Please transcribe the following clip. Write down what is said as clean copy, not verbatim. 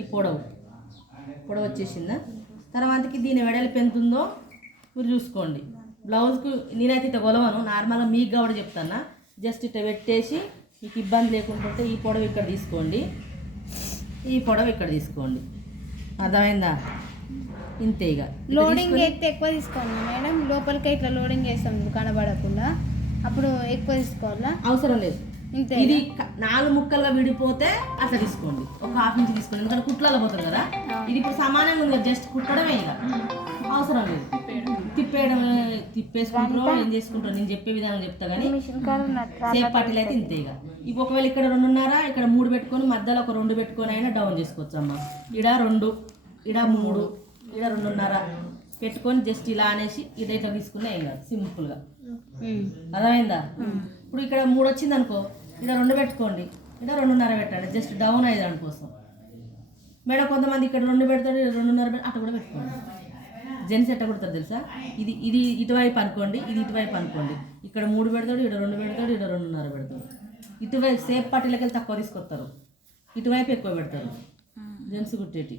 ఈ పొడవు వచ్చేసిందా. తర్వాతకి దీని వెడల్పు ఎంత ఉందో మీరు చూసుకోండి. బ్లౌజ్కు నేనైతే ఇట్లా కొలవను, నార్మల్గా మీకు కూడా చెప్తాను. జస్ట్ ఇట్లా పెట్టేసి మీకు ఇబ్బంది లేకుంటుంటే ఈ పొడవు ఇక్కడ తీసుకోండి, ఈ పొడవు ఇక్కడ తీసుకోండి. అర్థమైందా? ఇంతే. ఇక లోడింగ్ అయితే ఎక్కువ తీసుకోండి మేడం, లోపలికి ఇట్లా లోడింగ్ చేస్తాం కనబడకుండా, అప్పుడు ఎక్కువ తీసుకోవాలా? అవసరం లేదు. ఇది 4 ముక్కలుగా విడిపోతే అట్లా తీసుకోండి, ఒక ½ ఇంచ్ తీసుకోండి. ఎందుకంటే కుట్లలో పోతుంది కదా. ఇది ఇప్పుడు సమానంగా ఉంది, జస్ట్ కుట్టడమే. ఇక అవసరం లేదు తిప్పేసుకుంటారో ఏం చేసుకుంటారో నేను చెప్పే విధానం చెప్తా. కానీ సేఫ్ పార్టీలు అయితే ఇంతే. ఇక ఒకవేళ ఇక్కడ 2.5 ఇక్కడ 3 పెట్టుకొని మధ్యలో ఒక 2 పెట్టుకొని అయినా డౌన్ చేసుకోవచ్చు అమ్మ. ఇడ 2 ఇడ 3 ఇడ 2.5 పెట్టుకొని జస్ట్ ఇలా అనేసి ఇట్లా తీసుకున్నా ఏం కాదు, సింపుల్గా. అర్థమైందా? ఇప్పుడు ఇక్కడ 3 వచ్చింది అనుకో, ఇక్కడ 2 పెట్టుకోండి, ఇక్కడ 2.5 పెట్టండి, జస్ట్ డౌన్ అయ్యేదాని కోసం. మేడం కొంతమంది ఇక్కడ 2 పెడతాడు, 2.5 అట్లా కూడా పెట్టుకోండి. జెంట్స్ ఎట్లా కుడతారు తెలుసా? ఇది ఇటువైపు అనుకోండి, ఇది ఇటువైపు అనుకోండి. ఇక్కడ 3 పెడతాడు, ఇక్కడ 2 పెడతాడు, ఇక్కడ 2.5 పెడతాడు. ఇటువైపు సేఫ్ పార్టీలకి వెళ్ళి తక్కువ తీసుకొస్తారు, ఇటువైపు ఎక్కువ పెడతారు జెంట్స్ కుట్టేటి.